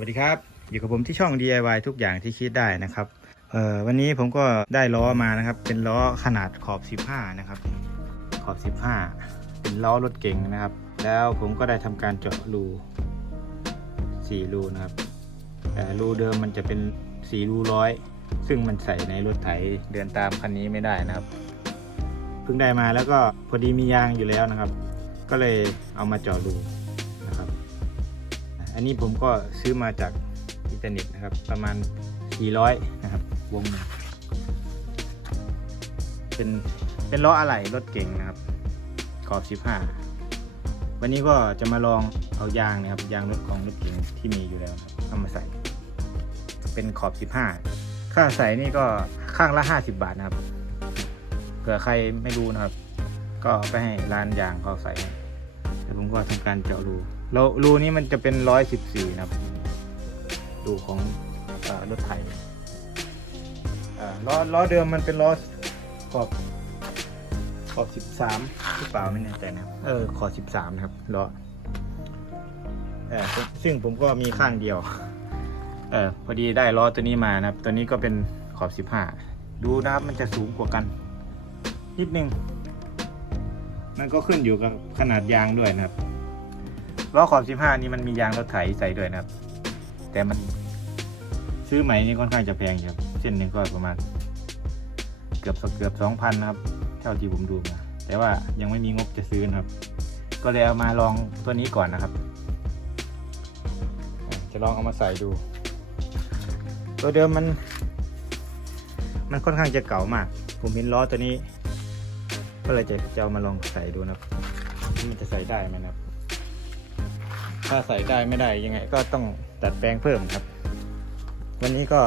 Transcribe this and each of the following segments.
วัสดีครับ อยู่กับผมที่ช่อง DIY ทุกอย่างที่คิดได้นะครับเอ่อวันนี้ผมก็ได้ล้อมานะครับ เป็นล้อขนาดขอบ 15 นะครับ ขอบ 15 เป็นล้อรถเก๋งนะครับ แล้วผมก็ได้ทำการเจาะรู4รูนะครับแต่รูเดิมมันจะเป็น4รูร้อยซึ่งมันใส่ในรถไถเดินตามคันนี้ไม่ได้นะครับ เพิ่งได้มาแล้วก็พอดีมียางอยู่แล้วนะครับ ก็เลยเอามาเจาะรู อันนี้ผมก็ซื้อมาจากอินเทอร์เน็ตนะครับ ประมาณ 400 นะครับ วงเป็นเป็นล้ออะไหล่รถเก่งนะครับ ขอบ 15 วันนี้ก็จะมาลองเอายางนะครับ ยางรถของรถเก่งที่มีอยู่แล้วนะครับเอามาใส่ เป็นขอบ 15 ค่าใส่นี่ก็ข้างละ 50 บาทนะครับ เผื่อใครไม่รู้นะครับ ก็ไปให้ร้านยางเขาใส่แล้วผมก็ทำการเจาะรู แล้วรูนี้มันจะเป็นร้อยสิบสี่นะครับรูของอรถไถอ่าล้อล้อเดิมมันเป็นล้อขอบขอบสิบสามหรือเปล่าไม่แน่ใจนะครับเออขอบสิบสามนะครับล้อเออซึ่งซึ่งผมก็มีข้างเดียว เออพอดีได้ล้อตัวนี้มานะครับ ตัวนี้ก็เป็นขอบสิบห้าดูนะครับมันจะสูงกว่ากัน นิดนึง มันก็ขึ้นอยู่กับขนาดยางด้วยนะครับ ล้อขอบ 15 นี่มันมียางรถไถใส่ด้วยนะครับ แต่มันซื้อใหม่นี่ค่อนข้างจะแพงอยู่ครับเส้นหนึ่งก็ประมาณ เกือบเกือบสองพันนะครับ เท่าที่ผมดูมาแต่ว่ายังไม่มีงบจะซื้อนะครับ ก็เลยเอามาลองตัวนี้ก่อนนะครับ จะลองเอามาใส่ดู ตัวเดิมมัน มันค่อนข้างจะเก่ามาก ผมเห็นล้อตัวนี้ ก็เลยจะจะเอามาลองใส่ดูนะครับว่ามันจะใส่ได้ไหมนะครับ ถ้าใส่ได้ไม่ได้ยังไง ก็ต้องตัดแปลงเพิ่มครับ วันนี้ก็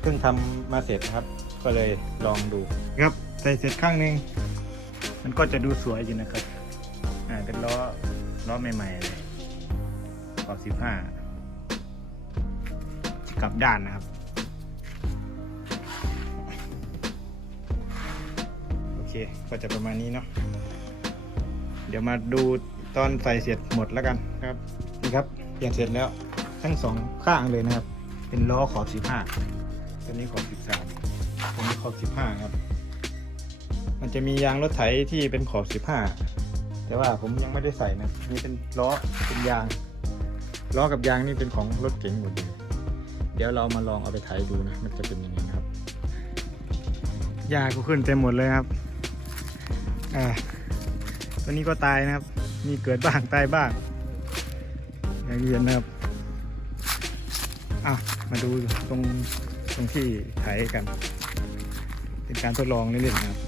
เพิ่งทำมาเสร็จครับ ก็เลยลองดูครับใส่เสร็จข้างหนึ่งมันก็จะดูสวยอยู่นะครับ อ่าเป็นล้อล้อใหม่ๆเลยขอบสิบห้ากลับด้านนะครับโอเคก็จะประมาณนี้เนาะเดี๋ยวมาดูตอนใส่เสร็จ หมดแล้วกันครับนี่ครับเปลี่ยนเสร็จแล้วทั้งสองข้างเลยนะครับ เป็นล้อขอบ 15ตัวนี้ขอบ 13ตัวนี้ขอบ 15 ครับ มันจะมียางรถไถที่เป็นขอบ 15 แต่ว่าผมยังไม่ได้ใส่นะนี่เป็นล้อเป็นยางล้อกับยางนี่เป็นของรถเก๋งหมดเลยเดี๋ยวเรามาลองเอาไปไถดูนะมันจะเป็นยังไงครับหญ้าก็ขึ้นเต็มหมดเลยครับอ่า ตัวนี้ก็ตายนะครับ มีเกิดบ้างตายบ้างอย่างเย็นนะครับอะมาดูตรงตรงที่ไถกัน เป็นการทดลองเล่นๆนะครับ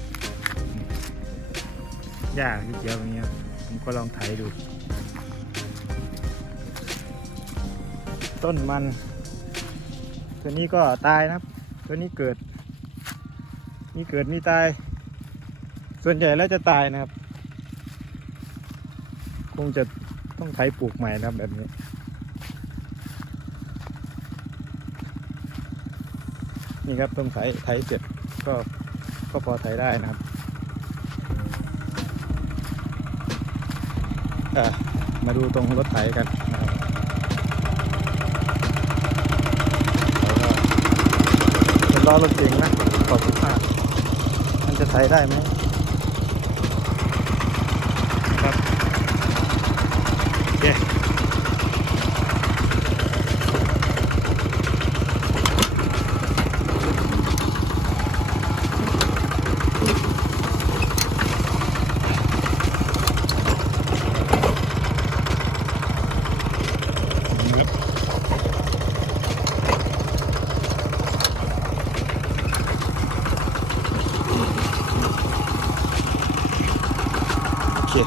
หญ้าที่เจียวอย่างเงี้ยผมก็ลองไถดู ต้นมัน ตัวนี้ก็ตายนะครับ ตัวนี้เกิด มีเกิดมีตาย ส่วนใหญ่แล้วจะตายนะครับ งจะต้องไถปลูกใหม่นะครับแบบนี้นี่ครับต้องไถไถเสร็จก็ก็พอไถได้นะครับอะมาดูตรงรถไถกันนะครับเป็นล้อรถเก๋งนะขอบสิบห้ามันจะไถได้ไหม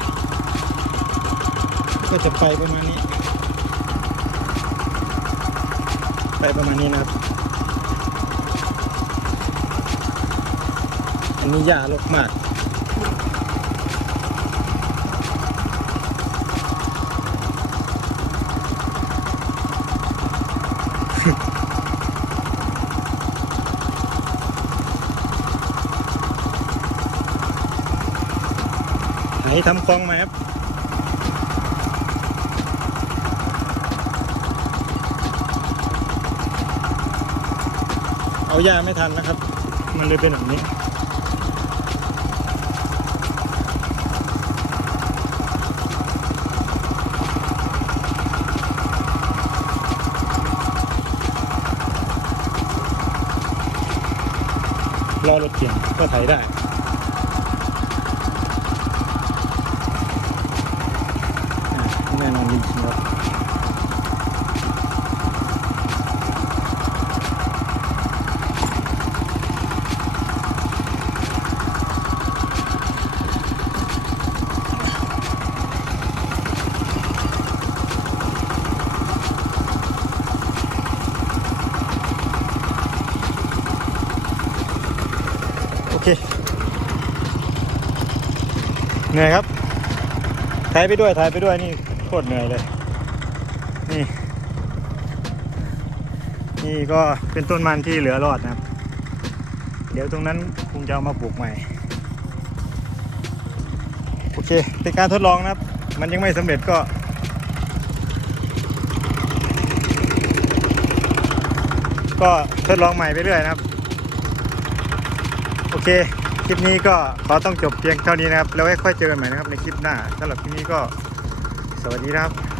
โอเคก็จะไปประมาณนี้ ไปประมาณนี้นะครับ อันนี้หญ้ารกมากไนี่ทำกลองไหมครับเอาหญ้าไม่ทันนะครับ มันเลยเป็นแบบนี้รอรถเก่งก็ไถได้ เคเหนื่อยครับถ่ายไปด้วยถ่ายไปด้วยนี่โคตรเหนื่อยเลย นี่ นี่ก็เป็นต้นมันที่เหลือรอดนะครับ เดี๋ยวตรงนั้นคงจะเอามาปลูกใหม่ โอเค เป็นการทดลองนะครับ มันยังไม่สำเร็จก็ก็ทดลองใหม่ไปเรื่อยนะครับ โอเค คลิปนี้ก็ขอต้องจบเพียงเท่านี้นะครับ แล้วไว้ค่อยเจอกันใหม่นะครับในคลิปหน้าสำหรับคลิปนี้ก็สวัสดีครับ